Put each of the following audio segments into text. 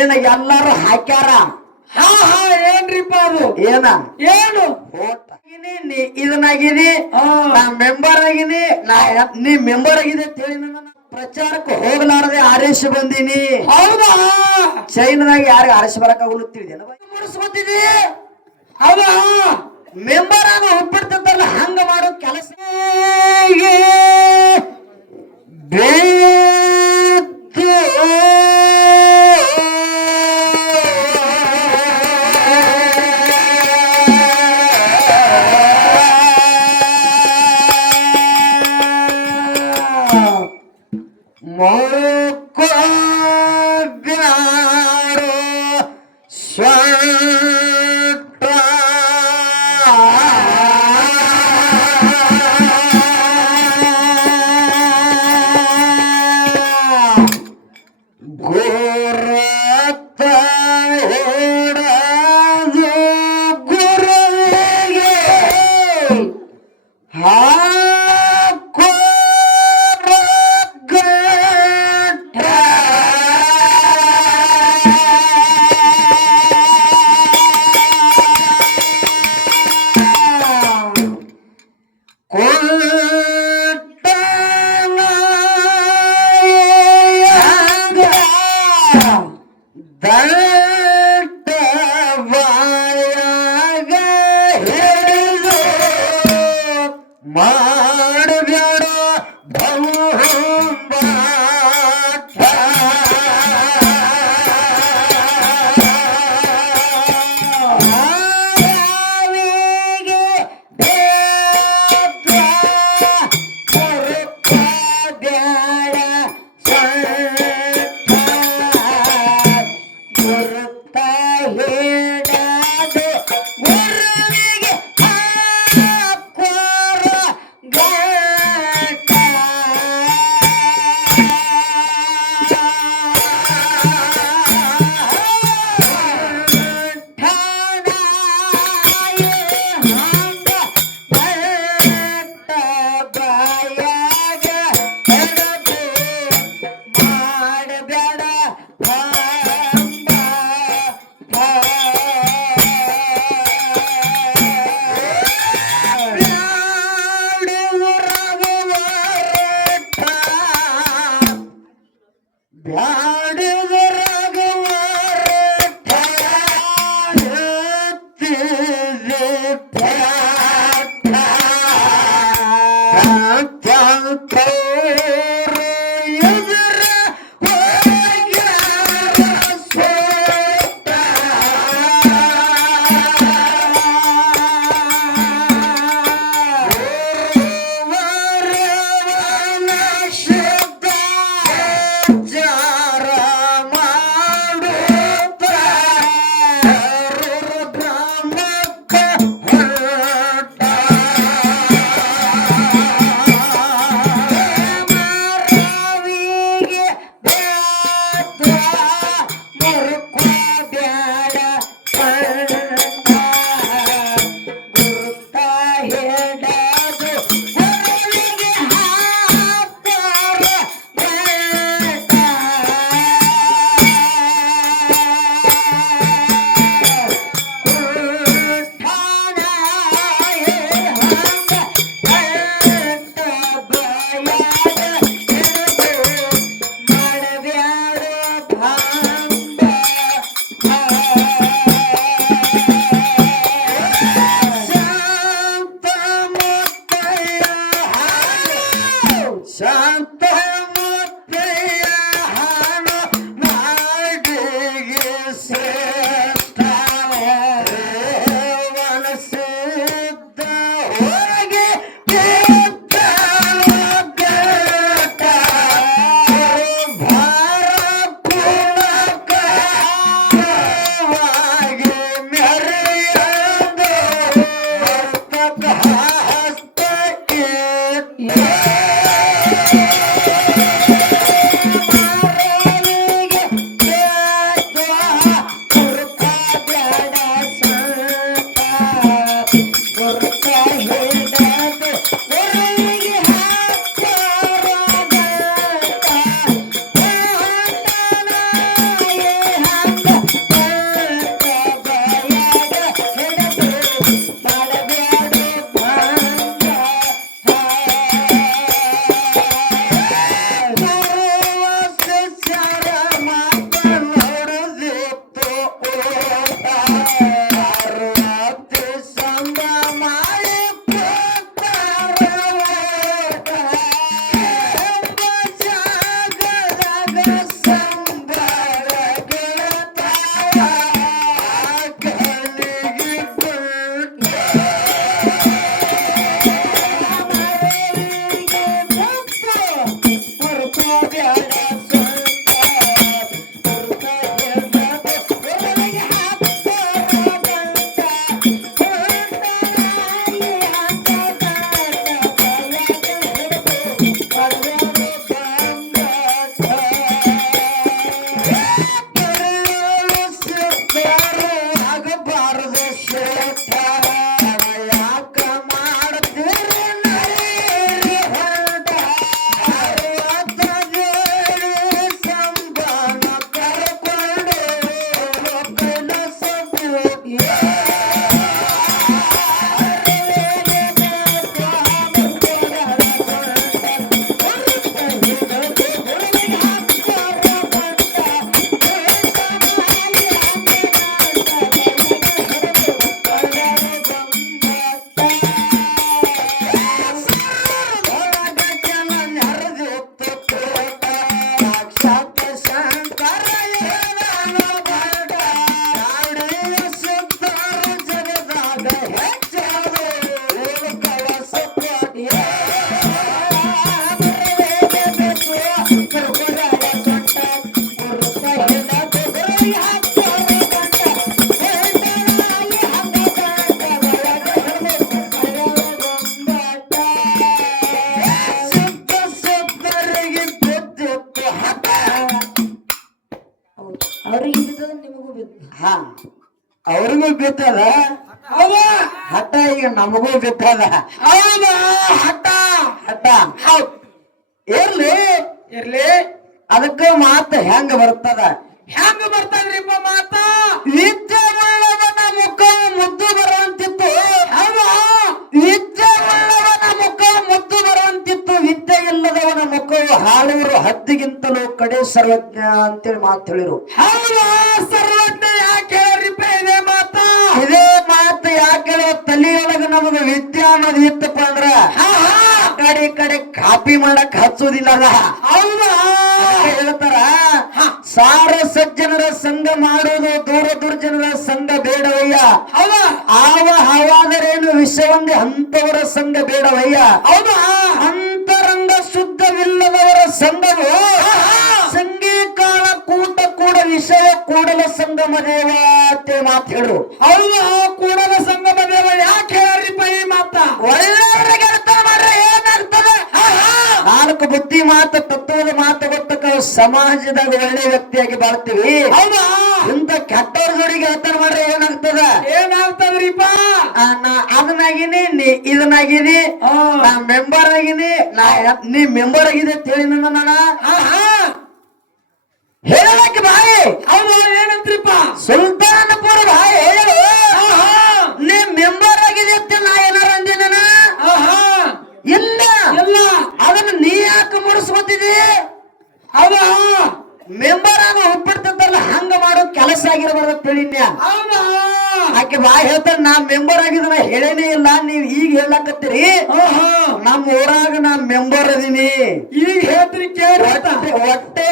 ನಿನ್ನ ಎಲ್ಲಾರು ಹಾಕ್ಯಾರ? ಹಾ ಹಾ ಏನ್ರಿಪ್ಪ ಅದು? ಏನ? ಏನು? ಓಟ ನೀ ಇದನ್ನಾಗಿನಿ ಹಾ. ನಾ ಮೆಂಬರ್ ಆಗಿನಿ ನಾ ನೀ ಮೆಂಬರ್ ಆಗಿದೆ ಅಂತ ಹೇಳಿ ನನ್ನ ಪ್ರಚಾರಕ್ಕೆ ಹೋಗಲಾರದೆ ಆರಿಸಿ ಬಂದೀನಿ. ಹೌದಾ? ಚೈನಾದಾಗ ಯಾರಿಗೆ ಆರಿಸಿ ಬರಕ ತಿಳಿದೇನ ಮುಡಿಸ್ಕೊತಿದಿ ಹೌದಾ? ಮೆಂಬರ್ ಆಗ ಒಪ್ಪಿಡ್ತಲ್ಲ ಹಂಗ ಮಾಡೋ ಕೆಲಸ. ಗೋರತ ಅವ್ರಿಗೆ ಬಿದ್ದದ ನಿಮಗೂ ಬಿದ್ದ ಹಾ ಅವ್ರಿಗೂ ಬಿತ್ತದ ಹೌದಾ. ಹಠ ಈಗ ನಮಗೂ ಬಿತ್ತದ ಹೌದಾ. ಹಟ್ಟ ಹಠ. ಇರ್ಲಿ. ಇರ್ಲಿ. ಅದಕ್ಕ ಮಾತು ಹೆಂಗ ಬರ್ತದ? ಹೆಂಗ ಬರ್ತದ್ರಿಪ್ಪ ಮಾತ? ಉಳ್ಳವನ ಮುಖ ಮುದ್ದು ಬರುವಂತಿತ್ತು ಇಲ್ಲದವನ ಮುಖವು ಹಾಳೂರು ಹದ್ದಿಗಿಂತಲೂ ಕಡೆ ಸರ್ವಜ್ಞ ಅಂತೇಳಿ ಮಾತು ಹೇಳಿರು. ಹೌದಾ? ಸರ್ವಜ್ಞ ಯಾಕೆ ಇದೆ ಮಾತ? ಇದೇ ಮಾತು ಯಾಕೆ ತಲೆಯೊಳಗ ನಮಗ ವಿದ್ಯೆ ಅನ್ನೋದು ಇತ್ತಪ್ಪ ಅಂದ್ರ ಕಡೆ ಕಡೆ ಕಾಪಿ ಮಾಡಕ್ ಹಚ್ಚೋದಿಲ್ಲ ಹೌದಾ? ಹೇಳ್ತಾರ? ಸಾರ ಸಜ್ಜನರ ಸಂಘ ಮಾಡೋದು ದೂರ ದುರ್ಜನರ ಸಂಘ ಬೇಡವಯ್ಯ. ಆವ ಹಾವಾದರೇನು ವಿಷಯವಂದೆ ಅಂತವರ ಸಂಘ ಬೇಡವಯ್ಯ. ಹೌದಾ? ಶುದ್ಧವಿಲ್ಲದವರ ಸಂಘವು ಸಂಗೀಕಾಳ ಕೂಟ ಕೂಡ ವಿಷಯ ಕೂಡಲ ಸಂಗಮ ದೇವತೆ ಅಂತ ಮಾತು ಹೇಳು ಅಲ್ಲ ಕೂಡಲ ಸಂಗಮ ದೇವ ಯಾಕೆ ಹೇಳ್ರಿಪ್ಪ ಈ ಮಾತ? ಒಳ್ಳೆಯವರಿಗೆ ಅರ್ಥ ಮಾಡ್ರೆ ಏನಾಗ್ತದೆ? ನಾಲ್ಕು ಬುದ್ಧಿ ಮಾತು ತತ್ವದ ಮಾತು ಗೊತ್ತಕ್ಕ ಸಮಾಜದಾಗ ಒಳ್ಳೆ ವ್ಯಕ್ತಿಯಾಗಿ ಬಾಳ್ತೀವಿ. ಹೌದಾ ಇಂತ ಕೆಟ್ಟವ್ರ ಜೋಡಿಗೆ ಅರ್ಥ ಮಾಡ್ರೆ ಏನಾಗ್ತದ? ಏನಾಗ್ತದ್ರಿಪ್ಪ? ನಾ ಅದನ್ನಾಗಿನಿ ನೀ ಇದನ್ನಾಗಿನಿ. ನಾ ಮೆಂಬರ್ ಆಗಿನಿ ನಾ ನೀ ಮೆಂಬರ್ ಆಗಿದೆ ಅಂತ ಹೇಳಿ ನನ್ನ ಹೇಳಕ್ಕೆ ಬಾಯಿ. ಏನಂತ್ರಿಪ್ಪ? ಸುಲ್ತಾನಪುರ ಬಾಯಿ ಹೇಳು. ನೀ ಮೆಂಬರ್ ಆಗಿದೆ ಅಂತ ನಾ ಏನಾರ ಅಂದಿನ ಹಾ ಹಾ ಇಲ್ಲ ಎಲ್ಲ ಅದನ್ನ ನೀ ಯಾಕೆ ಮುಡಿಸ್ಕೊತಿದಿ ಹೌದಾ ಮೆಂಬರ್ ಆಗ ಒಪ್ಪಿಡ್ತಲ್ಲ ಹಂಗ ಮಾಡೋ ಕೆಲಸ ಆಗಿರಬಾರ್ದು ತಿಳಿನ್ಯ ಹೌದಾ ಆಕೆ ಬಾ ಹೇಳ್ತಾರ ನಾ ಮೆಂಬರ್ ಆಗಿದ್ರ ಹೇಳೇನೇ ಇಲ್ಲ ನೀವ್ ಈಗ ಹೇಳಕತ್ತೀರಿ? ನಮ್ಮ ಊರಾಗ ನಾ ಮೆಂಬರ್ ಅದೀನಿ. ಈಗ ಹೇಳ್ತೀರಿ ಕೇಳಿ ಹೊಟ್ಟೆ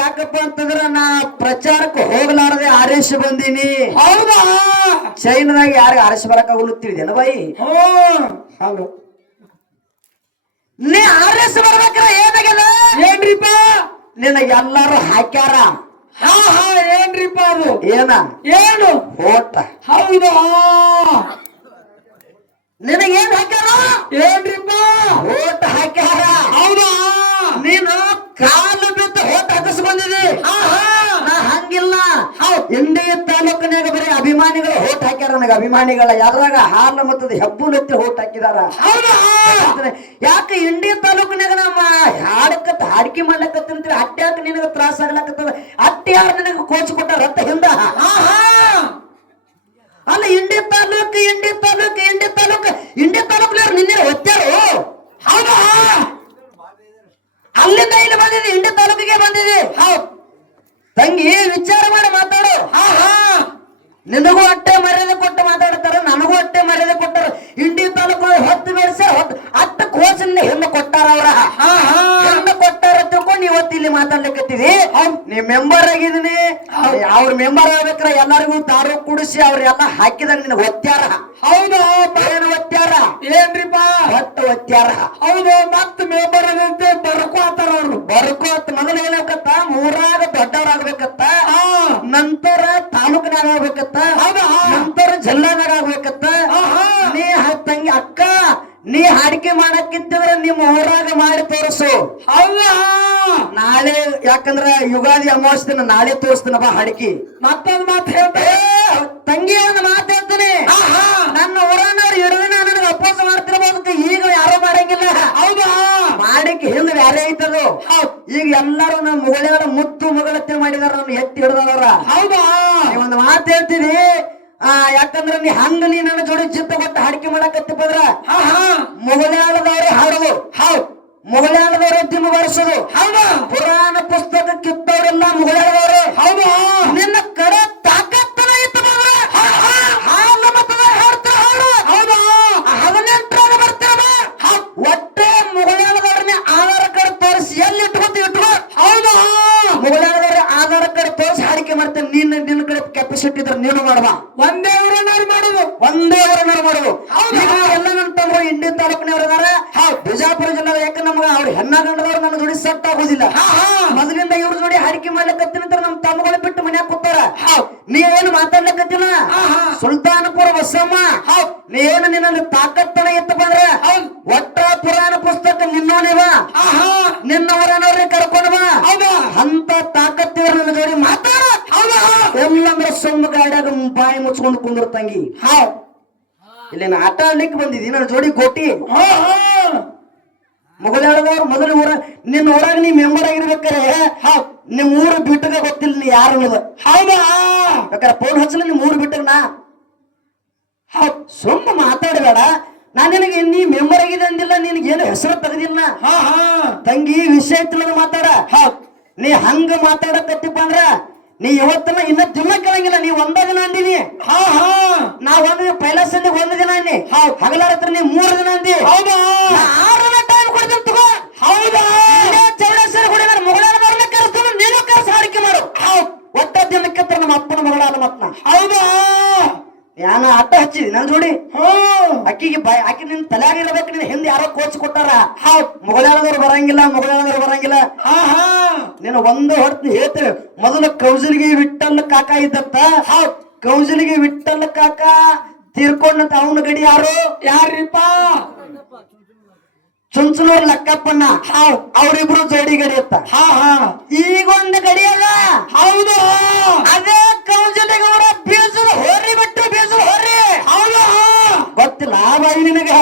ಯಾಕಪ್ಪ ಅಂತಂದ್ರ ನಾ ಪ್ರಚಾರಕ್ಕೆ ಹೋಗ್ಲಾರದೆ ಆರೇಶ ಬಂದೀನಿ. ಹೌದಾ? ಚೈನದಾಗ ಯಾರಿಗೆ ಆರಿಸಿ ಬರಕಾಗಲು ತಿಳಿದೇನ ಬಾಯಿ? ಹೌದು ನೀ ಆರೇಶ ಬರ್ಬೇಕಾರ ಏನಾಗ್ಯದ? ಏನ್ರಿಪ್ಪ? ನಿನ್ನ ಎಲ್ಲಾರು ಹಾಕ್ಯಾರ. ಹಾ ಹಾ ಏನ್ರಿಪ್ಪ ಅದು ಏನ? ಏನು? ಓಟ ಹೌದಾ? ನಿನಗೇನ್ ಹಾಕ್ಯಾರ? ಏನ್ರಿಪ್ಪ ಓಟ ಹಾಕ್ಯಾರ. ಹೌದಾ ನೀನು ಕಾಲು ಬಿದ್ದು ಓಟ್ ಹಾಕಿಸ್ ಬಂದಿದಿ ಹಾ ಹಾ ನಾ ಹಂಗಿಲ್ಲ ಇಂಡಿಯ ತಾಲೂಕಿನಾಗ ಬರೀ ಅಭಿಮಾನಿಗಳು ಓಟ್ ಹಾಕ್ಯಾರ ನನಗೆ ಅಭಿಮಾನಿಗಳ ಯಾರಾಗ ಹಾಲ ಮತ್ತದ ಹೆಬ್ಬುಲೆತ್ತಿ ಹೋಗಿ ಹಾಕಿದಾರ ಹೌದಾ. ಯಾಕೆ ಇಂಡಿ ತಾಲೂಕಿನಾಗ ನಮ್ಮ ಹಾಡಕತ್ತ ಹಾಡಿಕೆ ಮಾಡ್ಲಕತ್ತಂತ್ರಿ ಅಟ್ಟ್ಯಾಕ ನಿನಗ ತ್ರಾಸ ಆಗ್ಲಕತ್ತದ? ಅಟ್ಟ್ಯಾರ ನಿನಗ ಕೋಚ್ ಕೊಟ್ಟಾರ ರಥ ಹಿಂದ? ಹಾ ಹಾ ಅಲ್ಲ ಇಂಡಿ ತಾಲೂಕು ಇಂಡಿ ತಾಲೂಕು ಇಂಡಿ ತಾಲೂಕು. ಇಂಡಿ ತಾಲೂಕಿನವ್ರು ನಿನ್ನೆ ಹೊತ್ತಾರು ಹೌದಾ. ಅಲ್ಲಿಂದ ಇಲ್ಲಿ ಬಂದಿದೆ ಇಂಡಿ ತಾಲೂಕಿಗೆ ಬಂದಿದೆ ಹೌದು. ತಂಗಿ ವಿಚಾರ ಮಾಡಿ ಮಾತಾಡು. ಹಾ ಹಾ ನಿನಗೂ ಅಟ್ಟೆ ಮರ್ಯಾದೆ ಕೊಟ್ಟು ಮಾತಾಡ್ತಾರ ನನಗೂ ಅಟ್ಟೆ ಮರ್ಯಾದೆ ಕೊಟ್ಟರು. ಇಂಡಿ ತಾಲೂಕು ಹೊತ್ತು ಬೆಳೆಸಿ ಹೊತ್ತು ಕೋಚನ್ನ ಹೆಣ್ಣು ಕೊಟ್ಟಾರ ಅವ್ರ. ಹಾ ಹಾ. ಹೆಣ್ಣು ಕೊಟ್ಟಾರ ತಿಳ್ಕೊಂಡು ಇವತ್ತು ಇಲ್ಲಿ ಮಾತಾಡ್ಲಿಕತ್ತೀವಿ ನೀ ಮೆಂಬರ್ ಆಗಿದೀನಿ ಅವ್ರ ಮೆಂಬರ್ ಆಗ್ಬೇಕ್ರ ಎಲ್ಲರಿಗೂ ತಾರು ಕುಡಿಸಿ ಅವ್ರೆಲ್ಲ ಹಾಕಿದಾಗ ನಿನ್ ಒತ್ತ್ಯಾರ ಹೌದು. ಏನು ಮಾಡ್ಯಾರ ಏನ್ರಿಪ್ಪ? ಬಟ್ ಒತ್ಯಾರ ಹೌದು ಮತ್ತ ಮೆಂಬರ್ ಆಗಂತೆ ಬರ್ಕೋತಾರ ಅವ್ರು. ಬರ್ಕೋತ್ ಮೊದಲು ಏನಾಗತ್ತ ಮೂರಾಗ ದೊಡ್ಡವ್ರಾಗ್ಬೇಕತ್ತ? ನಂತರ ತಾಲೂಕಿನಾಗ ಆಗ್ಬೇಕತ್ತ ಹೌದಾ? ನಂತರ ಜಿಲ್ಲಾನಾಗ ಆಗ್ಬೇಕತ್ತ ಆಹಾ. ನೀ ಹ- ತಂಗಿ ಅಕ್ಕ ನೀ ಹಾಡಿಕೆ ಮಾಡಕ್ಕಿದ್ದಿದ್ರೆ ನಿಮ್ಮ ಊರಾಗ ಮಾಡಿ ತೋರಿಸು. ಅಲ್ಲ ನಾಳೆ ಯಾಕಂದ್ರ ಯುಗಾದಿ ಅಮಾವಾಸ್ಯ ದಿನ ನಾಳೆ ತೋರಿಸ್ತೀನಿ ಬಾ ಹಾಡಿಕೆ. ಮತ್ತೊಂದ್ ಮಾತು ಹೇಳ್ತೆ. ತಂಗಿ ಒಂದು ಮಾತು ಹೇಳ್ತೀನಿ. ನನ್ನ ಊರನವ್ರು ಹಿಡಿದಿನ ನನಗೆ ಅಪ್ಪಾಸ ಮಾಡ್ತಿರ್ಬೋದು ಈಗ ಯಾರು ಮಾಡಂಗಿಲ್ಲ. ಹೌದಾ? ಮಾಡಿಕೆ ಹಿಂದ್ ಬ್ಯಾರೆ ಐತದು. ಈಗ ಎಲ್ಲರೂ ನಮ್ಮ ಮುಗಳಿಯವರ ಮುತ್ತು ಮುಗಳತ್ತೆ ಮಾಡಿದಾರ ನನ್ನ ಎತ್ತಿ ಹಿಡ್ದವ್ರ ಹೌದಾ? ಒಂದು ಮಾತು ಹೇಳ್ತೀನಿ. ಆ ಯಾಕಂದ್ರೆ ನೀ ಹಂಗ ನೀ ನನ್ನ ಜೋಡಿ ಚಿತ್ತ ಕೊಟ್ಟು ಹಾಡಿಕೆ ಮಾಡಕತ್ತಿ ಬಂದ್ರ ಹಾ ಮುಗಳಾಳದವ್ರೆ ಹಾಡುದು. ಹೌ ಮುಗಳಾಳದವ್ರೆ ದಿನ ಬರ್ಸೋದು ಹೌದು. ಪುರಾಣ ಪುಸ್ತಕ ಕಿತ್ತವರೆಲ್ಲ ಮುಗಳಾಳದವ್ರೆ ಹೌದು ನಿನ್ನ ಕಡೆ ತಾಕತ್ತನ ಇತ್ತು ಬಂದ್ರ ಹಾಲ ಮತದ ಹಾಡ್ತಾರ ಹಾಡು ಹೌದಾ ಹದಿನೆಂಟರಾಗ ಬರ್ತಾರ ಒಟ್ಟೆ ಮುಗಳಾಳದವ್ರನ್ನ ಆಧಾರ ಕಾರ್ಡ್ ತೋರಿಸಿ ಎಲ್ಲಿ ಇಟ್ಕೊತಿ ಇಟ್ಕೋ ಹೌದಾ ಮುಗಳಾಳದವ್ರ ಆಧಾರ ಕಾರ್ಡ್ ತೋರಿಸಿ ಹಾಡಿಕೆ ಮಾಡ್ತೇನೆ ನಿನ್ನ ನಿನ್ನ ಕಡೆ ಕೆಪಾಸಿಟಿ ಇದ್ರೆ ನೀನು ಮಾಡುವ. ಒಂದೇ ಊರನ್ನಾರು ಮಾಡುದು? ಒಂದೇ ಊರನ್ನ ಮಾಡುದು. ಎಲ್ಲ ನನ್ನ ತಮ್ಮ ಇಂಡಿ ತಾಲೂಕಿನವ್ರು ಅದಾರ ಬಿಜಾಪುರ ಜಿಲ್ಲೆ ಯಾಕೆ ನಮ್ಗೆ ಅವ್ರು ಹೆಣ್ಣ ಗಂಡದವ್ರು ನನ್ನ ಜೋಡಿ ಸೆಟ್ ಆಗುದಿಲ್ಲ. ಮೊದಲಿಂದ ಇವ್ರ ಜೋಡಿ ಹಾಡಿಕೆ ಮಾಡ್ಲಿಕ್ಕೆ ನಮ್ಮ ತಮ್ಮಗಳು ಬಿಟ್ಟು ಮನ್ಯಾಗ ಕೂತಾರ. ನೀ ಏನು ಮಾತಾಡ್ಲಿಕ್ಕತ್ತಿನ ಆಹಾ. ಸುಲ್ತಾನಪುರ ಬಸಮ್ಮ. ನೀವೇನು ನಿನ್ನ ತಾಕತ್ತನ ಎತ್ತು ಬಂದ್ರೆ ಒಟ್ಟ ಪುರಾಣ ಪುಸ್ತಕ ನಿನ್ನೋನಿವ ಆಹಾ ಕರ್ಕೊಂಡ್ವಾ? ಅಂತ ತಾಕತ್ತಿವ್ರ ನನ್ನ ಜೋಡಿ ಮಾತಾಡ. ಎಲ್ಲಂದ್ರ ಸೊಮ್ಮ ಗಾಡ್ಯಾಗ ಬಾಯಿ ಮುಚ್ಕೊಂಡು ಕುಂದ್ರ ತಂಗಿ. ಹೌದ್ ಇಲ್ಲಿ ನಾ ಆಟ ಆಡ್ಲಿಕ್ಕೆ ಬಂದಿದ್ದೀನಿ ನನ್ನ ಜೋಡಿ ಗೋಟಿ. ಮೊಗಲಾಡದವ್ರ ಮೊದಲ ಊರ ನಿನ್ನ ಊರಾಗ ನೀ ಮೆಂಬರ್ ಆಗಿರ್ಬೇಕಾರೆ. ನಿಮ್ ಊರು ಬಿಟ್ಟಗ ಗೊತ್ತಿಲ್ಲ ನೀ ಯಾರು ಅನ್ನೋದು. ಹೌದಾ? ಬೇಕಾರೆ ಫೋನ್ ಹಚ್ಚಲಿ ನಿಮ್ ಊರು ಬಿಟ್ಟಗ ನಾ. ಹೌದ್ ಸುಮ್ಮ ಮಾತಾಡಬೇಡ. ನಾ ನಿನಗೆ ನೀ ಮೆಂಬರ್ ಆಗಿದೆ ಅಂದಿಲ್ಲ ನಿನಗೆ ಏನು ಹೆಸರು ತೆಗೆದಿಲ್ಲ ಹಾ ಹಾ. ತಂಗಿ ವಿಷಯ ಇತ್ತಿಲ್ಲ ಮಾತಾಡ. ಹೌದ್ ನೀ ಹಂಗ ಮಾತಾಡಕತ್ತಿಪ್ಪ ಅಂದ್ರ ನೀ ಇವತ್ತಿನ ಇನ್ನ ದಿನ ಕೇಳಂಗಿಲ್ಲ ನೀ ಒಂದ ದಿನ ಅಂದಿನಿ. ಹಾ ಹಾ. ನಾ ಒಂದು ಪೈಲಾಸ್ ಅಂದಿ ಒಂದ್ ದಿನ ಅಂದಿ. ಹಗಲಾರ ಹತ್ರ ನೀ ಮೂರ್ ದಿನ ಅಂದಿ. ಹೌದಾ. ಆರು ದಿನ ಟೈಮ್ ಕೊಡ್ತೀನಿ ತಗೋ. ಹೌದಾ. ಚೌಡೇಶ್ವರಿ ಮೇಲೆ ಮುಗಳಾನ ಮರಣ ಕರೆಸ್ತಾನೆ ನೀನು ಕರೆಸಿ ಹಾಡಿಕೆ ಮಾಡು. ಒಟ್ಟ ದಿನಕ್ಕೆ ತರ ನಮ್ಮ ಅಪ್ಪನ ಮಗಳಾದ ಮತ್ನ. ಹೌದಾ. ಯಾನ ಆಟ ಹಚ್ಚಿದಿ ನನ್ ಜೋಡಿ? ಅಕ್ಕಿಗೆ ಬಾಯ್ ಆಕಿ ನಿನ್ ತಲೆಯಾಗಿರ್ಬೇಕು ನಿನ್ ಹಿಂದೆ ಯಾರೋ ಕೋಚ್ ಕೊಟ್ಟಾರ. ಹೌದ್. ಮುಗಳಾಳದವ್ರು ಬರಂಗಿಲ್ಲ ಮೊಗಲಾಳದವ್ರು ಬರಂಗಿಲ್ಲ. ಹಾ ಹಾ. ನೀನು ಒಂದು ಹೊಡ್ತೀನಿ ಹೇಳ್ತೇವೆ ಮೊದಲು ಕೌಜಲಿಗೆ ವಿಠ್ಠಲ್ ಕಾಕ ಇದ್ದತ್ತ? ಹೌದ್. ಕೌಜಲಿಗೆ ವಿಠ್ಠಲ್ ಕಾಕ ತೀರ್ಕೊಂಡಂತ ಅವನ ಗಡಿ ಯಾರು? ಯಾರಿಪ್ಪ? ಚುಂಚನೂರ್ ಲಕ್ಕಪ್ಪಣ್ಣ. ಹಾವ್ ಅವ್ರಿಬ್ರು ಜೋಡಿ ಗಡಿ ಅಂತ ಹಾ ಹಾ. ಈಗ ಒಂದು ಗಡಿ ಅದ. ಹೌದು. ಅದೇ ಕೌಜಲಿಗೌಡ ಬೀಸಲು ಹೋರಿ ಬಿಟ್ಟು ಬೀಸಲು ಹೋರಿ ಹೌದು. ಗೊತ್ತಿಲ್ಲ ಬಾಯಿ ನಿನಗ.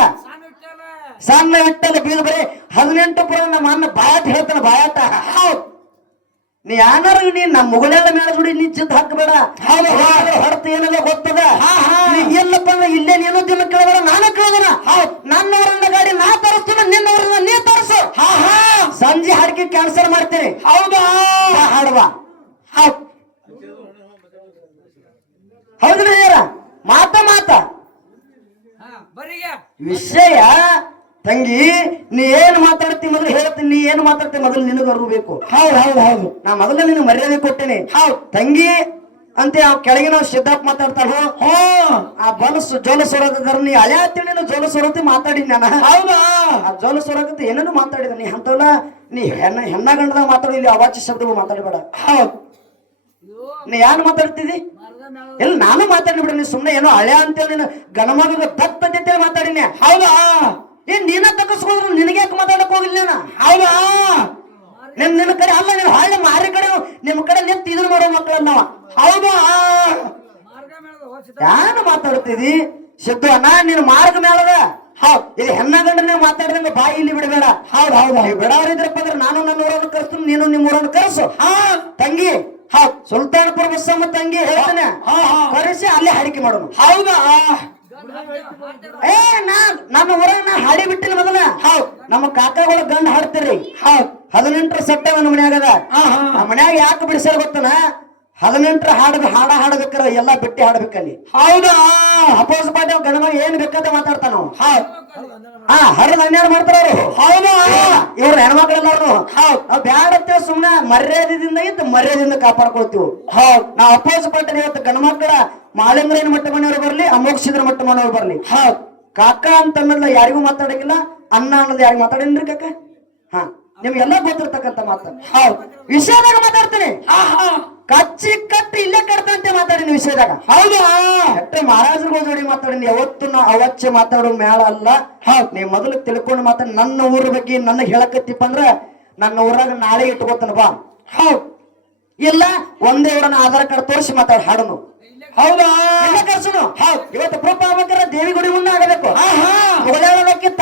ಸಣ್ಣ ಇಟ್ಟದ ಬೀದ ಬರೀ ಹದಿನೆಂಟು ಪುರ ನಮ್ಮ ಅನ್ನ ಬಾಯಾಟ ಹೇಳ್ತಾನ ಬಾಯಾಟ ಹೌದು. ನೀ ಯಾನಾರ ನೀ ನಮ್ಮ ಮುಗಳೇಳ ಮೇಲೆ ಜೋಡಿ ನೀ ಜಿದ್ ಹಾಕಬೇಡ. ಹೌದು ಹೊರತು ಏನೆಲ್ಲ ಗೊತ್ತದ? ನೀ ಎಲ್ಲಪ್ಪ ಅಂದ್ರೆ ಇಲ್ಲೇ ನೀನು ದಿನ ಕೇಳಬೇಡ ನಾನು ಕೇಳದನ. ಹೌದ್. ನನ್ನ ಊರಿಂದ ಗಾಡಿ ನಾ ತರಿಸ್ತೀನಿ ನಿನ್ನ ಊರಿಂದ ನೀ ತರಿಸು. ಹಾ ಹಾ. ಸಂಜೆ ಹಾಡಿಕೆ ಕ್ಯಾನ್ಸಲ್ ಮಾಡ್ತೀನಿ. ಹೌದಾ. ಹಾಡುವ. ಹೌದ್. ಹೌದು ಮಾತಾ ಮಾತ. ಮಾತ ವಿಷಯ ತಂಗಿ ನೀ ಏನ್ ಮಾತಾಡ್ತಿ ಮೊದಲು ಹೇಳ್ತೀನಿ ನೀ ಏನ್ ಮಾತಾಡ್ತಿ ಮೊದಲು ನಿನಗ ಬೇಕು. ಹೌದು ಹೌದು ಹೌದು. ನಾ ಮೊದಲು ನಿನಗೆ ಮರ್ಯಾದೆ ಕೊಟ್ಟೇನೆ. ಹೌದು. ತಂಗಿ ಅಂತ ಆ ಕೆಳಗಿನ ಸಿದ್ದಪ್ಪ ಮಾತಾಡ್ತಾರೋ? ಹಾ. ಆ ಬಲಸ್ ಜೋಲ ಸೊರಗದ್ರ ನೀ ಅಳ್ಯಾ ಹತ್ತಿ ನೀನು ಜೋಲ ಸ್ವರತಿ ಮಾತಾಡಿ ನಾನು. ಹೌದಾ? ಆ ಜೋಲ ಸ್ವರಗತ ಏನೇನು ಮಾತಾಡಿದ? ನೀ ಅಂತವಲ್ಲ ನೀ ಹೆಣ್ಣ ಹೆಣ್ಣ ಗಂಡದ ಮಾತಾಡಿ ಇಲ್ಲಿ ಅವಾಚ್ಯ ಶಬ್ದಗಳು ಮಾತಾಡಬೇಡ. ಹೌದು. ನೀ ಯಾರು ಮಾತಾಡ್ತಿದಿ? ಎಲ್ಲ ನಾನು ಮಾತಾಡಿ ಬಿಡ ನೀ ಸುಮ್ಮನೆ ಏನೋ ಅಳ್ಯಾ ಅಂತೇಳಿ ನೀನು ಗಣಮಗ ದತ್ತ ಮಾತಾಡಿನಿ ಹೌದಾ? ಏನ್ ನೀನ ತಗಸ್ಕೊಂಡ್ರು ನಿನಗೆ ಯಾಕೆ ಮಾತಾಡಕ್ ಹೋಗಿಲ್ಲ ನೀನು? ಹೌದಾ? ನಿನ್ ನಿನ್ನ ಕಡೆ ಅಲ್ಲ ನೀನು ಹಳ್ಳಿ ಮಾರಿ ಕಡೆ ನಿಮ್ ಕಡೆ ನಿಂತು ಇದನ್ನ ಮಾಡೋ ಮಕ್ಕಳನ್ನ ನಾವ ಹೌದಾ? ಯಾನ ಮಾತಾಡ್ತಿದಿ? ಸಿದ್ದು ಅಣ್ಣ ನಿನ್ ಮಾರ್ಗ ಮೇಳದ ಹೌದ್ ಇದು ಹೆಣ್ಣ ಗಂಡನೇ ಮಾತಾಡಿದಂಗ ಬಾಯಿ ಇಲ್ಲಿ ಬಿಡಬೇಡ. ಹೌದ್ ಹೌದ್ ಬಿಡಾರ ಬಿಡಾರಿದ್ರಪ್ಪ ಅಂದ್ರೆ ನಾನು ನನ್ನ ಊರನ್ನು ಕರೆಸ್ತೀನಿ ನೀನು ನಿಮ್ಮ ಊರನ್ನು ಕರೆಸು. ಹಾ ತಂಗಿ ಹೌದ್ ಸುಲ್ತಾನಪುರ ಬಸ್ಸಮ್ಮ ತಂಗಿ ಹೇಳ್ತಾನೆ. ಹಾ, ಹಾ. ಕರೆಸಿ ಅಲ್ಲೇ ಹಾಡಿಕೆ ಮಾಡೋಣ ಹೌದಾ? ಏ ನಾ ನನ್ನ ಊರಾಗ ನಾ ಹಾಡಿ ಬಿಟ್ಟಿಲ್ಲ ಮೊದಲ. ಹೌದ್. ನಮ್ಮ ಕಾಕಾಗಳ ಗಂಡ ಹಾಡ್ತೀರಿ ಹೌದ್. ಹದಿನೆಂಟರ ಸಟ್ಟೆ ನನ್ನ ಮನ್ಯಾಗದ ಆ ಮನ್ಯಾಗ ಯಾಕೆ ಬಿಡಿಸ್ಯಾರ ಗೊತ್ತನ? ಹದಿನೆಂಟರ ಹಾಡದ ಹಾಡ ಹಾಡಬೇಕಾರ ಎಲ್ಲಾ ಬಿಟ್ಟಿ ಹಾಡ್ಬೇಕಲ್ಲಿ. ಹೌದಾ? ಅಪೋಸ್ ಪಾಟಿ ಗಣಮ ಏನ್ ಬೇಕಂತ ಮಾತಾಡ್ತಾನ. ಆ ಹಾ ಹರಿದ ಹನ್ನೆರಡು ಮಾಡ್ತಾರ ಅವರು. ಹೌದಾ? ಇವ್ರ ಹೆಣ್ಮಕ್ಳು ಎಲ್ಲಾರು ಹೌದ್. ನಾವ್ ಬ್ಯಾಡ ಸುಮ್ಮನೆ ಸುಮ್ನೆ ಮರ್ಯಾದೆದಿಂದ ಇದ್ದು ಮರ್ಯಾದೆಯಿಂದ ಕಾಪಾಡ್ಕೊಳ್ತೀವಿ. ಹೌದ್. ನಾ ಅಪೋಸ್ ಪಾಟಿ ಇವತ್ತು ಗಂಡ ಮಕ್ಕಳ ಮಾಳಿಂಗ್ರೇನ ಮಟ್ಟ ಮನೆಯವ್ರು ಬರ್ಲಿ ಅಮೋಕ್ಷಿದ್ರ ಮಟ್ಟ ಮನೆಯವ್ರು ಬರ್ಲಿ. ಹೌದ್. ಕಾಕ ಅಂತ ಅನ್ನೋದ್ಲ ಯಾರಿಗೂ ಮಾತಾಡಂಗಿಲ್ಲ ಅನ್ನ ಅನ್ನೋದು ಯಾರಿಗೂ ಮಾತಾಡೇನ್ರಿ ಕಾಕ? ಹಾ. ನಿಮ್ಗೆಲ್ಲ ಗೊತ್ತಿರ್ತಕ್ಕಂತ ಮಾತು. ಹೌದು. ವಿಷಯದಾಗ ಮಾತಾಡ್ತೀನಿ. ಕಚ್ಚಿ ಕಟ್ಟಿ ಇಲ್ಲೇ ಕಟ್ತಂತೆ ಮಾತಾಡಿನಿ ವಿಷಯದಾಗ. ಹೌದು ಎಷ್ಟೇ ಮಹಾರಾಜರುಗಳ ಜೋಡಿ ಮಾತಾಡಿನಿ ಯಾವತ್ತು ನಾ ಅವಚ್ಚೆ ಮಾತಾಡೋ ಮೇಳ ಅಲ್ಲ. ಹೌದ್. ನೀ ಮೊದಲು ತಿಳ್ಕೊಂಡು ಮಾತಾಡಿ ನನ್ನ ಊರ ಬಗ್ಗೆ ನನಗೆ ಹೇಳಕತ್ತಿಪ್ಪ ಅಂದ್ರ ನನ್ನ ಊರಾಗ ನಾಳೆ ಇಟ್ಕೋತಾನ ಬಾ. ಹೌದು. ಇಲ್ಲ ಒಂದೇ ಊರನ್ನ ಆಧಾರ್ ಕಾರ್ಡ್ ತೋರಿಸಿ ಮಾತಾಡ ಹಾಡನು ಹೌದಾ? ಕರ್ಸನು ಹೌದು. ಇವತ್ತು ಪ್ರೂಫ್ ದೇವಿ ಗುಡಿ ಮುಂದೆ ಆಗಬೇಕು.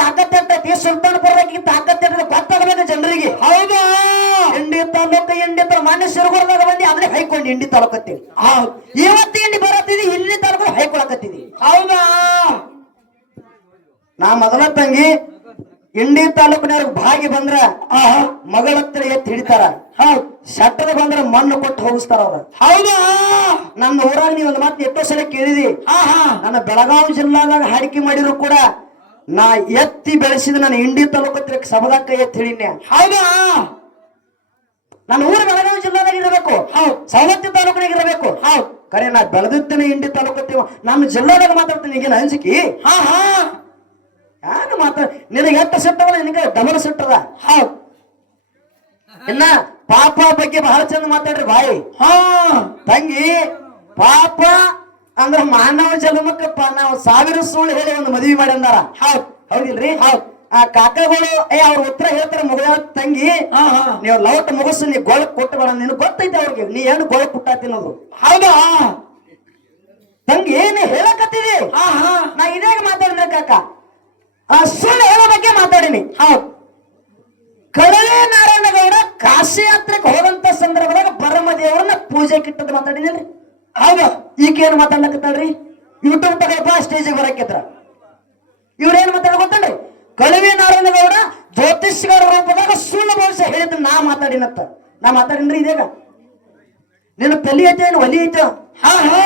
ತಾಕತ್ ಇರ್ತೈತಿ ಸುಲ್ತಾನಪುರಕ್ಕೆ ತಾಕತ್ ಇರ್ತೈತಿ ಗೊತ್ತಾಗಬೇಕು ಜನರಿಗೆ ಹೌದಾ ಇಂಡಿ ತಾಲೂಕು ಮಾನ್ಯ ಸಿರುಗುರದಾಗ ಬಂದು ಅದನ್ನೇ ಹೈಕೊಂಡು ಇಂಡಿ ತಾಲೂಕತ್ತಿ. ಹೌದು ಇವತ್ತು ಇಂಡಿ ಬರತ್ತಿದಿ ಇಲ್ಲಿ ತಾಲೂಕು ಹೈಕೊಳಕತ್ತಿದಿ. ಹೌದಾ? ನಾ ಮೊದಲ ತಂಗಿ ಇಂಡಿ ತಾಲೂಕಿನವ್ರಿಗೆ ಭಾಗಿ ಬಂದ್ರ ಆ ಮಗಳ ಹತ್ರ ಎತ್ತಿ ಹಿಡಿತಾರ. ಹೌದ್ ಶಟ್ಟದ ಬಂದ್ರ ಮಣ್ಣು ಕೊಟ್ಟು ಹೋಗಿಸ್ತಾರ ಅವ್ರ. ಹೌದಾ? ನನ್ನ ಊರಾಗ ನೀವ್ ಒಂದ್ ಮಾತು ಎಷ್ಟೋ ಸಲ ಕೇಳಿದಿ. ಆಹಾ. ನನ್ನ ಬೆಳಗಾವಿ ಜಿಲ್ಲಾದಾಗ ಹಾಡಿಕೆ ಮಾಡಿದ್ರು ಕೂಡ ನಾ ಎತ್ತಿ ಬೆಳೆಸಿದ ನನ್ನ ಇಂಡಿ ತಾಲೂಕತ್ರ ಸಬದಕ್ಕ ಎತ್ತಿ ಹಿಡಿನ ಹೌದಾ? ನನ್ನ ಊರು ಬೆಳಗಾವಿ ಜಿಲ್ಲಾದಾಗ ಇರಬೇಕು. ಹೌದು. ತಾಲೂಕಿನಾಗ ಇರಬೇಕು. ಹೌದು. ಕರೆ ನಾ ಬೆಳೆದಿದ್ದೇನೆ ಇಂಡಿ ತಾಲೂಕು ನಮ್ಮ ಜಿಲ್ಲಾದಾಗ ಮಾತಾಡ್ತೀನಿ ಈಗಿನ ಅಂಜಿಕಿ ಹಾ ಹಾ. ಯಾರು ಮಾತಾಡ ನಿನಗೆ ಎಷ್ಟು ಸಿಟ್ಟವಲ್ಲ ನಿನಗೆ ಡಬಲ್ ಸಿಟ್ಟದ ಹೌದು. ಇನ್ನ ಪಾಪ ಬಗ್ಗೆ ಬಹಳ ಚಂದ ಮಾತಾಡ್ರಿ ಬಾಯಿ. ಹಾ. ತಂಗಿ ಪಾಪ ಅಂದ್ರ ಮಾನವ ಜನ್ಮಕ್ಕಪ್ಪ ನಾವು ಸಾವಿರ ಸುಳ್ಳು ಹೇಳಿ ಒಂದು ಮದುವೆ ಮಾಡಿ ಅಂದಾರ. ಹೌದ್. ಹೌದಿಲ್ರಿ? ಹೌದ್. ಆ ಕಾಕಗಳು ಏ ಅವ್ರ ಉತ್ತರ ಹೇಳ್ತಾರೆ ಮಗಳ ತಂಗಿ ಹಾ ಹಾ. ನೀವು ಲೌಟ್ ಮುಗಿಸು ನೀ ಗೋಳ ಕೊಟ್ಟು ಬೇಡ ನಿನ್ ಗೊತ್ತೈತೆ ಅವ್ರಿಗೆ ನೀ ಏನು ಗೋಳ ಕೊಟ್ಟ ತಿನ್ನೋದು ಹೌದಾ ತಂಗಿ ಏನು ಹೇಳಕತ್ತೀವಿ ಹಾ ಹಾ. ನಾ ಇದಾಗ ಮಾತಾಡಿದ್ರೆ ಕಾಕ? ಆ ಸುಳ್ಳು ಹೇಳೋ ಬಗ್ಗೆ ಮಾತಾಡಿನಿ. ಹೌದು. ಕಳಲೆ ನಾರಾಯಣಗೌಡ ಕಾಶಿ ಯಾತ್ರೆಗೆ ಹೋದಂತ ಸಂದರ್ಭದಾಗ ಬರಮ ದೇವರನ್ನ ಪೂಜೆ ಕಿಟ್ಟದ ಮಾತಾಡಿನಿ ಹೌದು. ಈಕೆ ಏನು ಮಾತಾಡ್ಲಕತ್ತಾಳ್ರಿ ಯೂಟ್ಯೂಬ್ ತಗೊಳಪ್ಪ ಸ್ಟೇಜಿಗೆ ಬರಕಿದ್ರ ಇವ್ರೇನ್ ಮಾತಾಡ ಗೊತ್ತನ್ರಿ? ಕಳವೆ ನಾರಾಯಣಗೌಡ ಜ್ಯೋತಿಷ್ಯರ ರೂಪದಾಗ ಸುಳ್ಳು ಭವಿಷ್ಯ ಹೇಳಿದ್ ನಾ ಮಾತಾಡಿನತ್ತ. ನಾ ಮಾತಾಡಿನ್ರಿ ಇದೇಗ. ನಿನ್ನ ತಲಿ ಐತೆ ಏನು? ಒಲಿ ಐತೆ? ಹಾ ಹಾ.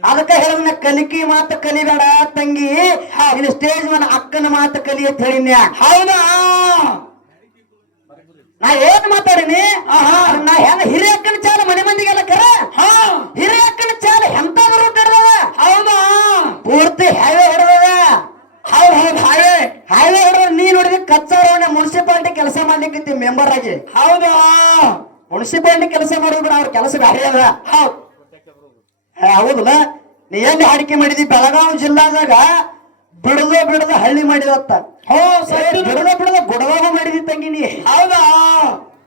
ಅದಕ್ಕೆ ಹೇಳಿದ್ನ ಕಲಿಕಿ ಮಾತು ಕಲಿಬೇಡ ತಂಗಿ. ಇಲ್ಲಿ ಸ್ಟೇಜ್ ಮೇಲೆ ಅಕ್ಕನ ಮಾತು ಕಲಿ ಅಂತ ಹೇಳಿನ ಹೌದಾ? ನಾ ಏನ್ ಮಾತಾಡಿನಿ? ಆಹಾ. ನಾ ಹೆಂಗ ಹಿರಿಯಕ್ಕನ ಚಾಲ ಮನೆ ಮಂದಿಗೆಲ್ಲ ಕರ? ಹಿರಿಯ ಅಕ್ಕನ ಚಾಲ ಎಂತ ಹಿಡ್ದದ ಹೌದಾ? ಪೂರ್ತಿ ಹೈವೇ ಹಿಡ್ದದ ಹೌದ್ ಹೌದ್ ಹಾಗೆ ಹೈವೇ ಹಿಡಿದ್ರೆ ನೀ ನೋಡಿದ್ರೆ ಕಚ್ಚಾರವನ್ನ ಮುನ್ಸಿಪಾಲಿಟಿ ಕೆಲಸ ಮಾಡ್ಲಿಕ್ಕೆ ಮೆಂಬರ್ ಆಗಿ. ಹೌದಾ. ಮುನ್ಸಿಪಾಲಿಟಿ ಕೆಲಸ ಮಾಡೋದು ಅವ್ರ ಕೆಲಸ ಬೇರೆ ಅದ. ಹೌದು. ಹೌದಲ್ಲ ನೀ ಎಲ್ಲಿ ಹಾಡಿಕೆ ಮಾಡಿದಿ? ಬೆಳಗಾವಿ ಜಿಲ್ಲಾದಾಗ ಬಿಡದ ಬಿಡದ ಹಳ್ಳಿ ಮಾಡಿದತ್ತ ಹೋ ಸರಿ. ಬಿಡದ ಬಿಡದ ಗುಡದಾಗ ಮಾಡಿದಿ ತಂಗಿ ನೀ. ಹೌದಾ.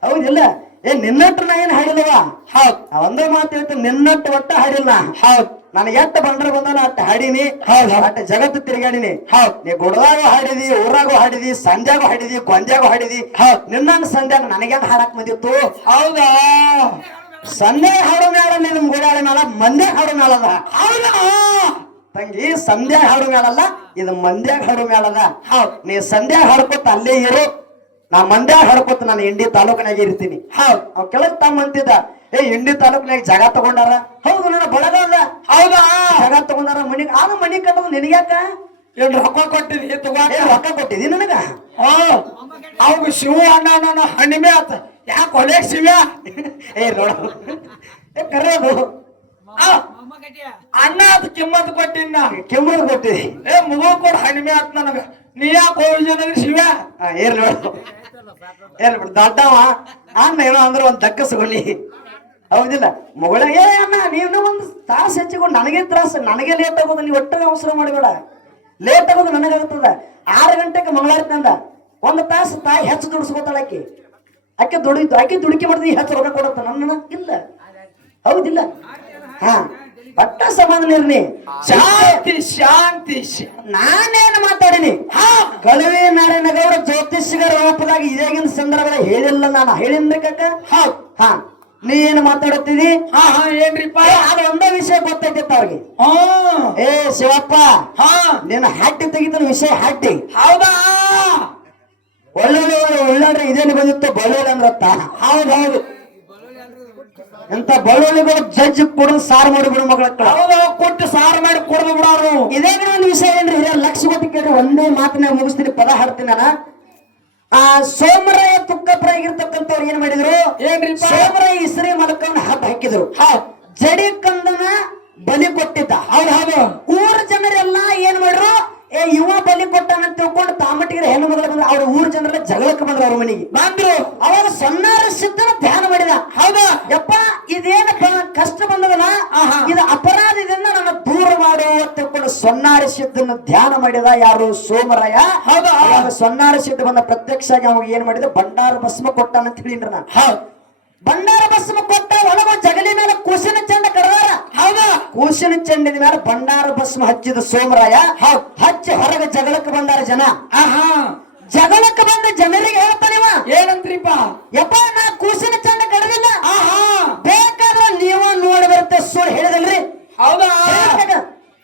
ಹೌದಿಲ್ಲ? ಏ ನಿನ್ನಟ್ಟು ನಾ ಏನ್ ಹಾಡಿದವ? ಹೌದ್. ಒಂದೇ ಮಾತು ಹೇಳ್ತೀನಿ ನಿನ್ನಟ್ಟು ಒಟ್ಟ ಹಾಡಿಲ್ಲ. ಹೌದ್. ನಾನು ಎಟ್ಟ ಬಂಡ್ರ ಬಂದಾನ ಅಟ್ಟ ಹಾಡಿನಿ. ಹೌದು. ಅಟ್ಟ ಜಗತ್ತು ತಿರುಗಾಡಿನಿ. ಹೌದ್. ನೀ ಗುಡದಾಗೂ ಹಾಡಿದಿ ಊರಾಗೂ ಹಾಡಿದಿ ಸಂಧ್ಯಾಗೂ ಹಾಡಿದಿ ಗೊಂದ್ಯಾಗೂ ಹಾಡಿದಿ. ಹೌದ್. ನಿನ್ನ ಸಂಧ್ಯಾಗ ನನಗೇನ್ ಹಾಡಕ್ ಬಂದಿತ್ತು. ಹೌದಾ? ಸಂಧ್ಯಾ ಹಾಡೋ ಮೇಳ ನಿಮ್ ಗುಡಾಳ ಮೇಳ ಮಂದ್ಯ ಹಾಡೋ ಮೇಳದ ಹೌದಾ? ತಂಗಿ ಸಂಧ್ಯಾ ಹಾಡು ಮೇಳಲ್ಲ ಇದು ಮಂದ್ಯಾಗ ಹಾಡು ಮೇಳದ ಹೌದು. ನೀ ಸಂಧ್ಯಾ ಹಾಡ್ಕೊತ ಅಲ್ಲೇ ಇರು. ನಾ ಮಂದ್ಯಾಗ ಹೇಳ್ಕೊತ ನಾನು ಇಂಡಿ ತಾಲೂಕಿನಾಗ ಇರ್ತೀನಿ. ಹೌದ್ ಅವ್ ಕೆಳಗ್ ತಮ್ಮ ಅಂತಿದ್ದ ಏ ಇಂಡಿ ತಾಲೂಕಿನಾಗ ಜಾಗ ತಗೊಂಡಾರ? ಹೌದು ನನ್ನ ಬಡಗಲ್ಲ ಹೌದಾ? ಜಾಗ ತಗೊಂಡಾರ ಮನಿ ಆದ ಮನಿ ಕಟ್ಟದ ನಿನಗ್ಯಾಕ ಏನ್ ರೊಕ್ಕ ಕೊಟ್ಟಿದ್ ತಗೊಂಡ ರೊಕ್ಕ ಕೊಟ್ಟಿದಿ ನನಗ? ಅವ್ ಶಿವ ಅಣ್ಣ ಹಣ್ಣಿಮೆ ಆತ. ಯಾಕೆ ಒಲೆ ಶಿವ? ಏ ನೋಡ ಏ ಕರೋದು. ಅಣ್ಣ ಅದು ಕಿಮ್ಮತ್ ಕೊಟ್ಟಿನ ಕೆಮ್ಮದ್ ಕೊಟ್ಟಿದಿ? ಏ ಮುಗ ಕೂಡ ಹಣ್ಣಿಮೆ ಆತ್ ನನಗ. ನೀ ಯಾಕೆ ಹೋಗಿ ಶಿವ? ಏನ್ ನೋಡು. ಬಿಡು ದೊಡ್ಡವ ಏನೋ ಅಂದ್ರೆ ಒಂದ್ ದಕ್ಕಸ್ಕೊಳ್ಳಿ ಹೌದಿಲ್ಲ? ಮಗಳ, ಏ ಅಣ್ಣ, ನೀನು ಒಂದು ತಾಸು ಹೆಚ್ಚಿಕೊಂಡು ನನಗೆ ತ್ರಾಸ? ನನಗೆ ಲೇಟ್ ಆಗೋದು ನೀವು ಒಟ್ಟಿಗೆ ಅವಸರ ಮಾಡಬೇಡ. ಲೇಟ್ ಆಗೋದು ನನಗಾಗ್ತದ ಆರು ಗಂಟೆಗೆ ಮಂಗಳಾರತಿ ಅಂದ ಒಂದು ತಾಸು ತಾಯಿ ಹೆಚ್ಚು ದುಡಿಸ್ಕೊತಾಳೆ ಆಕಿ. ಆಕೆ ದುಡಿತು ಆಕೆ ದುಡಿಕೆ ಮಾಡಿದ್ರೆ ಹೆಚ್ಚು ರೊಕ್ಕ ಕೊಡತ್ತ ನನ್ನ ಇಲ್ಲ. ಹೌದಿಲ್ಲ? ಹಾ. ಪಟ್ಟ ಸಮಾಧಾನ ಇರ್ನಿ ಶಾಂತಿ ಶಾಂತಿ. ನಾನೇನು ಮಾತಾಡಿನಿ? ಹಾ. ನಾರಾಯಣ ಗೌಡ ಜ್ಯೋತಿಷ್ಯರ ರೂಪದಾಗ ಇದಾಗಿನ ಸಂದರ್ಭದಲ್ಲಿ ಹೇಳಿಲ್ಲ ನಾನು. ಹೇಳಿನ್ಬೇಕಕ್ಕ ಹೌದು. ಹಾ. ನೀ ಏನ್ ಮಾತಾಡುತ್ತೀರಿ ಹಾ ಹಾ ಏನ್ರಿಪ್ಪ ಅದು ಒಂದೇ ವಿಷಯ ಗೊತ್ತೈತಿತ್ತು ಅವ್ರಿಗೆ ಹಾ. ಏ ಶಿವಪ್ಪ. ಹಾ. ನೀನು ಹಟ್ಟಿ ತೆಗಿತಾನ ವಿಷಯ ಹಟ್ಟಿ. ಹೌದಾ? ಒಳ್ಳೊಳ್ಳೆ ಒಳ್ಳೊಳ್ಳೆ ಇದೇನು ಬಂದಿತ್ತು? ಬಳ್ಳೊಳ್ಳೆ ಅಂದ್ರತ್ತ. ಹೌದು ಹೌದು. ಎಂತ ಬಳ್ಳೊಳ್ಳಿಗಳು ಜಜ್ಜಿ ಕೊಡೋದು ಸಾರು ಮಾಡಿಬಿಡು ಮಗಳ. ಹೌದು ಕೊಟ್ಟು ಸಾರು ಮಾಡಿ ಕೊಡದು ಬಿಡೋರು ಇದೇ ಒಂದು ವಿಷಯ ಏನ್ರಿ ಹಿರಿಯ ಲಕ್ಷ ಕೊಟ್ಟು ಕೇಳಿ ಒಂದೇ ಮಾತನ್ನ ಮುಗಿಸ್ತೀನಿ ಪದ ಹಾಡ್ತೀನಿ ನಾನು. ಆ ಸೋಮರಾಯ ತುಕ್ಕಪ್ಪರಾಗಿರ್ತಕ್ಕಂಥವ್ರು ಏನ್ ಮಾಡಿದ್ರು? ಏನ್ರಿ ಸೋಮರಾಯ ಇಸ್ರಿ ಮಲಕವನ್ನ ಹಬ್ಬ ಹಾಕಿದ್ರು. ಜಡಿ ಕಂದನ ಬಲಿ ಕೊಟ್ಟಿದ್ದ. ಹೌದು ಹೌದು. ಊರ ಜನರೆಲ್ಲ ಏನ್ ಮಾಡ್ರು ಏ ಇವ ಬಲಿ ಕೊಟ್ಟಾನ ಅಂತ ತಿಳ್ಕೊಂಡು ತಾಮಟ್ಟಿಗೆ ಹೆಣ್ಣು ಮಗಳ ಬಂದ್ರೆ ಅವ್ರ ಊರ್ ಜನರೆಲ್ಲ ಜಗಳಕ್ಕೆ ಬಂದ್ರು ಅವ್ರ ಮನೆಗೆ. ಬಂದ್ರು. ಅವಾಗ ಸೊನ್ನಾರ ಸಿದ್ಧನ ಧ್ಯಾನ ಮಾಡಿದ. ಹೌದಾ. ಯಪ್ಪ ಇದೇನಪ್ಪ ಕಷ್ಟ ಬಂದದಲ್ಲ. ಇದು ಅಪರಾಧದಿಂದ ನನ್ನ ದೂರ ಮಾಡು ಅಂತ ತಿಳ್ಕೊಂಡು ಸೊನ್ನಾರ ಸಿದ್ಧನ ಧ್ಯಾನ ಮಾಡಿದ ಯಾರು ಸೋಮರಾಯ? ಹೌದಾ? ಅವಾಗ ಸೊನ್ನಾರ ಸಿದ್ಧ ಬಂದ ಪ್ರತ್ಯಕ್ಷ ಆಗಿ ಅವಾಗ ಏನ್ ಮಾಡಿದ? ಭಂಡಾರ ಭಸ್ಮ ಕೊಟ್ಟಾನ ಅಂತ ಹೇಳಿನ್ರ ಹೌದು. ಭಂಡಾರ ಬಂಡಾರ ಭಸ್ಮ ಕೊಟ್ಟ ಒಳಗ ಜಗಲಿ ಮೇಲೆ ಕಡದಾರ ಕೂಸಿನ ಚೆಂಡಿನ ಮೇಲೆ ಬಂಡಾರ ಭಸ್ಮ ಹಚ್ಚಿದ ಸೋಮರಾಯ ಹಚ್ಚಿ ಹೊರಗೆ ಜಗಳಕ್ಕೆ ಬಂದಾರ ಜನ. ಆಹಾ. ಜಗಳಕ್ಕೆ ಬಂದ ಜನರಿಗೆ ಹೇಳ್ತಾನಿವ ಏನಂತ್ರಿಪ್ಪ? ಯಪ್ಪ ನಾ ಕೂಸಿನ ಚಂಡ ಕಡದಿಲ್ಲ. ಆಹಾ. ಬೇಕಾದ್ರೆ ನೀವ ನೋಡಿ ಬರುತ್ತೆ ಸುಳ್ಳು ಹೇಳಿದಲ್ರಿ? ಹೌದಾ?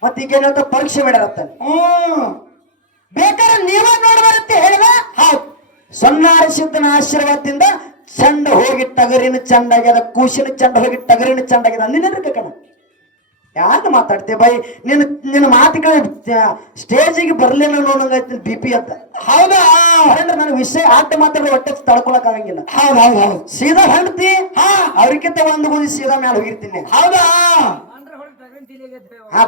ಮತ್ತೆ ಈಗ ಏನಂತ ಪರೀಕ್ಷೆ ಮಾಡಿರತ್ತ. ಹ್ಮ್ ಬೇಕಾದ್ರೆ ನೀವ ನೋಡಿ ಬರುತ್ತೆ ಹೇಳಿದ? ಹೌದು. ಸೊನ್ನಾರ ಸಿದ್ಧನ ಆಶೀರ್ವಾದದಿಂದ ಚಂಡ ಹೋಗಿ ಟಗರಿನ ಚಂಡಾಗ್ಯದ ಕೂಸಿನ ಚಂಡ ಹೋಗಿ ಟಗರಿನ ಚಂಡಾಗ್ಯದ ಅಲ್ಲಿ ಅಂದಿನೇನ್ರಿ ಕಣ ಯಾಕೆ ಮಾತಾಡ್ತೆ ಬೈ ನಿನ್ನ ನಿನ್ನ ಮಾತುಗಳ ಸ್ಟೇಜಿಗೆ ಬರ್ಲಿಲ್ಲ ನೋಡಂಗೈತಿ ಬಿ ಪಿ ಅಂತ. ಹೌದಾ? ಅಂದ್ರೆ ನನ್ನ ವಿಷಯ ಆಟ ಮಾತಾಡೋ ಹೊಟ್ಟೆ ತಡ್ಕೊಳಕ್ ಆಗಂಗಿಲ್ಲ. ಹೌದ್ ಹೌದ್ ಹೌದ್. ಸೀದಾ ಹೆಂಡ್ತಿ ಹಾ. ಅವ್ರಿಗಿಂತ ಒಂದು ಗುದಿ ಸೀದಾ ಮ್ಯಾಲ ಹೋಗಿರ್ತೀನಿ. ಹೌದಾ? ಆ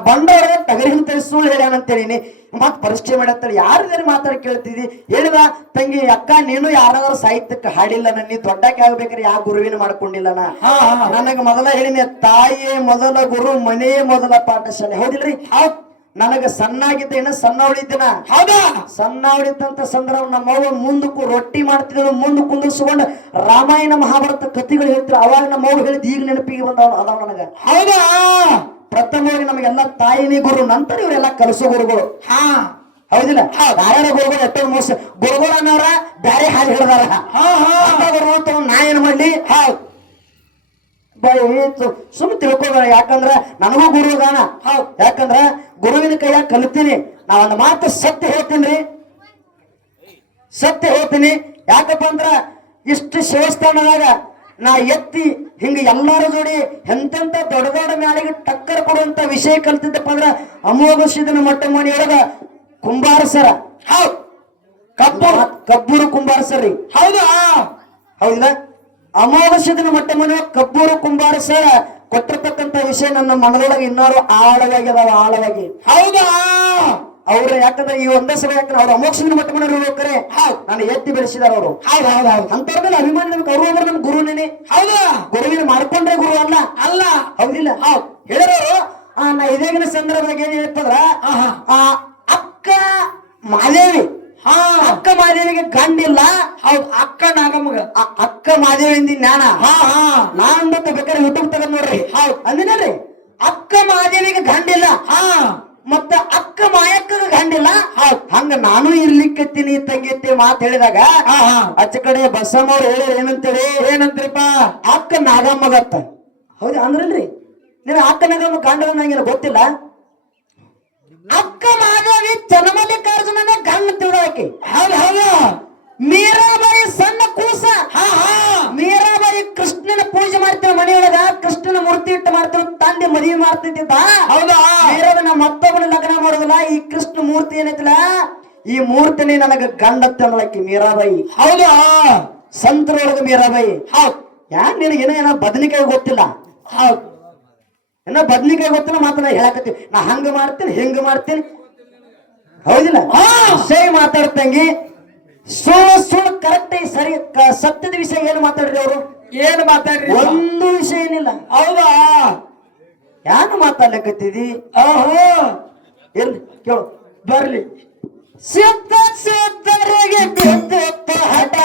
ಟಗರಿ ಅಂತ ಸುಳ್ಳು ಹೇಳ್ಯಾನಂತೇಳಿನಿ ಮತ್ ಪರೀಕ್ಷೆ ಮಾಡತ್ತೇಳಿ. ಯಾರಿದಾರೆ ಮಾತಾಡಿ ಕೇಳ್ತಿದಿ? ಹೇಳಿದ ತಂಗಿ ಅಕ್ಕ ನೀನು ಯಾರಾದ್ರೂ ಸಾಹಿತ್ಯಕ್ಕೆ ಹಾಡಿಲ್ಲ. ನೀ ದೊಡ್ಡಕ್ಕೆ ಆಗ್ಬೇಕಾದ್ರೆ ಯಾವ ಗುರುವಿನ ಮಾಡ್ಕೊಂಡಿಲ್ಲ ನನಗ ಮೊದಲ ಹೇಳಿನಿ ತಾಯಿಯೇ ಮೊದಲ ಗುರು ಮನೆಯೇ ಮೊದಲ ಪಾಠಶಾಲೆ. ಹೌದಿಲ್ರಿ? ಹೌದ್. ನನಗ ಸಣ್ಣಾಗಿದ್ದ ಏನ ಸಣ್ಣ ಹೊಡಿತೇನ ಹೌದಾ? ಸಣ್ಣ ಹೊಡಿತಂತ ಸಂದರ್ಭ ನಮ್ಮವ್ವ ಮುಂದಕ್ಕೂ ರೊಟ್ಟಿ ಮಾಡ್ತಿದ್ರು ಮುಂದೆ ಕುಂದಿಸ್ಕೊಂಡು ರಾಮಾಯಣ ಮಹಾಭಾರತ ಕಥೆಗಳು ಹೇಳ್ತಿದ್ರು. ಅವಾಗ ನಮ್ಮವ್ವ ಹೇಳಿದ್ ಈಗ ನೆನಪಿಗೆ ಬಂದವ ಅದಾವ ನನಗ. ಹೌದಾ? ಪ್ರಥಮವಾಗಿ ನಮಗೆಲ್ಲ ತಾಯಿನಿ ಗುರು ನಂತರ ಇವರೆಲ್ಲ ಕಲಸು ಗುರುಗಳು. ಹಾ ಹೌದಿಲ್ಲ? ಯಾರ ಗುರುಗಳು ಎಷ್ಟೋ ಮೋಸ. ಗುರುಗಳು ಅನ್ನೋರ ಬ್ಯಾರೆ ಹಾಲು ಹೇಳ್ದಾರ. ಹಾ ಹಾ. ಅಂತ ಗುರುಗಳು ನಾ ಏನ್ ಮಾಡ್ಲಿ? ಹೌದು. ಬೈ ಸುಮ್ ತಿಳ್ಕೊಬೇಡ ಯಾಕಂದ್ರ ನನಗೂ ಗುರು ಅದಾನ. ಹೌದ್. ಯಾಕಂದ್ರ ಗುರುವಿನ ಕೈಯಾಗ ಕಲಿತೀನಿ. ನಾ ಒಂದು ಮಾತು ಸತ್ಯ ಹೇಳ್ತೀನಿ ಸತ್ಯ ಹೇಳ್ತೀನಿ. ಯಾಕಪ್ಪ ಅಂದ್ರ ಇಷ್ಟು ಶಿವಸ್ಥಾನದಾಗ ನಾ ಎತ್ತಿ ಹಿಂಗ ಎಲ್ಲಾರ ಜೋಡಿ ಎಂತೆಂತ ದೊಡ್ಡ ದೊಡ್ಡ ಮ್ಯಾಲಿಗೆ ಟಕ್ಕರ್ ಕೊಡುವಂತ ವಿಷಯ ಕಲ್ತಿದ್ದಪ್ಪ ಅಂದ್ರೆ ಅಮೋಘ ಸಿದ್ಧನ ಮೊಟ್ಟ ಮನೆಯೊಳಗ ಕುಂಬಾರ ಸರ. ಹೌದು. ಕಬ್ಬೂರು ಕಬ್ಬೂರು ಕುಂಬಾರ ಸರ್ ರೀ. ಹೌದಾ? ಹೌದಿಲ್ಲ ಅಮೋಘ ಸಿದ್ಧನ ಮೊಟ್ಟ ಮನೆ ಕಬ್ಬೂರು ಕುಂಬಾರ ಸರ ಕೊಟ್ಟಿರ್ತಕ್ಕಂತ ವಿಷಯ ನನ್ನ ಮನದೊಳಗೆ ಇನ್ನಾರು ಆಳವಾಗಿ ಅದಾವ ಆಳವಾಗಿ. ಹೌದಾ? ಅವ್ರು ಯಾಕಂದ್ರೆ ಈ ಒಂದೇ ಸಲ ಯಾಕಂದ್ರೆ ಅವ್ರು ಅಮೋಘ ಸಿದ್ದನ ಮೊಟ್ಟ ಮನೆ ಇರ್ಬೇಕಾರೆ ನಾನು ಎತ್ತಿ ಬೆಳೆಸಿದಾರ ಅವರು. ಹೌದು ಹೌದು ಹೌದು ಅಂತವ್ರ ಮೇಲೆ ಅಭಿಮಾನ ನಮ್ಗೆ ಅವ್ರು ಅಂದ್ರೆ ನಮ್ ಗುರುನೇನೆ ಹೌದಾ. ಗುರುವಿನ ಮಾಡ್ಕೊಂಡ್ರೆ ಗುರು ಅಲ್ಲ. ಅಲ್ಲ. ಹೌದಿಲ್ಲ. ಹೌದು ಹೇಳಿರೋರು ಆ, ನಾ ಇದೇಗಿನ ಸಂದರ್ಭದಾಗ ಏನ್ ಹೇಳ್ತಂದ್ರ ಅಕ್ಕ ಮಾದೇವಿ. ಹಾ. ಅಕ್ಕ ಮಾದೇವಿಗೆ ಗಂಡಿಲ್ಲ. ಹೌದ್ ಅಕ್ಕ ನಾಗಮ್ಮಗ ಅಕ್ಕ ಮಾದೇವಿಯಿಂದ ಜ್ಞಾನ. ಹಾ ಹಾ. ನಾನ್ ಮತ್ತೆ ಬೇಕಾದ್ರೆ ಯೂಟ್ಯೂಬ್ ತಗೊಂಡ್ ನೋಡ್ರಿ. ಹೌದು. ಅಂದಿನ ಅಕ್ಕ ಮಾದೇವಿಗೆ ಗಂಡಿಲ್ಲ. ಹಾ. ಮತ್ತ ಹಂಗ ನಾನು ಇರ್ಲಿಕ್ಕತ್ತೀನಿ ತಂಗಿತ್ತಿ ಮಾತ್ ಹೇಳಿದಾಗ ಅಚ್ಚ ಕಡೆ ಬಸಮ್ಮ ಅವ್ರು ಹೇಳಿದ್ರು ಏನಂತೇಳಿ ಏನಂತ್ರಿಪ್ಪ ಅಕ್ಕ ನಾಗಮ್ಮಗತ್ತ ಹೌದು ಅಂದ್ರಲ್ರಿ. ನೀನು ಅಕ್ಕ ನಾಗಮ್ಮ ಗಂಡ ಗೊತ್ತಿಲ್ಲ? ಅಕ್ಕ ಮಾದೇವಿ ಚನ್ನಮಲ್ಲಿಕಾರ್ಜುನನೇ ಗಂಡ ತಿಳಾಕಿ ಹೌದು ಹೌದು. ಮೀರಾಬಾಯಿ ಸಣ್ಣ ಕೂಸ. ಹಾ ಹಾ. ಮೀರಾಬಾಯಿ ಕೃಷ್ಣನ ಪೂಜೆ ಮಾಡ್ತೇವೆ ಮನೆಯೊಳಗ ಕೃಷ್ಣನ ಮೂರ್ತಿ ಇಟ್ಟು ಮಾಡ್ತೇವೆ ತಂದೆ ಮದುವೆ ಮಾಡ್ತಿದ್ದ ಹೌದಾ? ಮೀರಾಬನ ಮತ್ತೊಬ್ಬನ ಲಗ್ನ ಮಾಡೋದಿಲ್ಲ ಈ ಕೃಷ್ಣ ಮೂರ್ತಿ ಏನೈತಿಲ್ಲ? ಈ ಮೂರ್ತಿನೇ ನನಗ ಗಂಡ ತಿನ್ನಲಕ್ಕಿ ಮೀರಾಬಾಯಿ. ಹೌದಾ? ಸಂತರೊಳಗ ಮೀರಾಬಾಯಿ. ಹೌದ್. ಯಾಕೆ ನಿನಗೆ ಏನೋ ಏನೋ ಬದನಿಕಾಯಿ ಗೊತ್ತಿಲ್ಲ? ಹೌದ್. ಏನೋ ಬದನಿಕಾಯಿ ಗೊತ್ತಿಲ್ಲ ಮಾತ್ರ ಹೇಳಕತ್ತೀನಿ ನಾ ಹಂಗ ಮಾಡ್ತೇನೆ ಹೆಂಗ ಮಾಡ್ತೀನಿ. ಹೌದಿಲ್ಲ? ಸೇ ಮಾತಾಡ್ತಂಗಿ. ಸುಳ್ಳು ಸುಳ್ಳು ಕರೆಕ್ಟ್ ಸರಿ ಸತ್ಯದ ವಿಷಯ ಏನು ಮಾತಾಡ್ರಿ ಅವರು? ಏನು ಮಾತಾಡ್ರಿ? ಒಂದು ವಿಷಯ ಏನಿಲ್ಲ. ಹೌದಾ? ಯಾಕೆ ಮಾತಾಡ್ಲಿಕ್ಕತ್ತಿದಿ ಓಹೋ ಎಲ್ಲಿ? ಕೇಳು. ಬರ್ಲಿ. ಸಿದ್ಧ ಸಿದ್ಧರಿಗೆ ಬಿದ್ದಿತ್ತು ಹಠ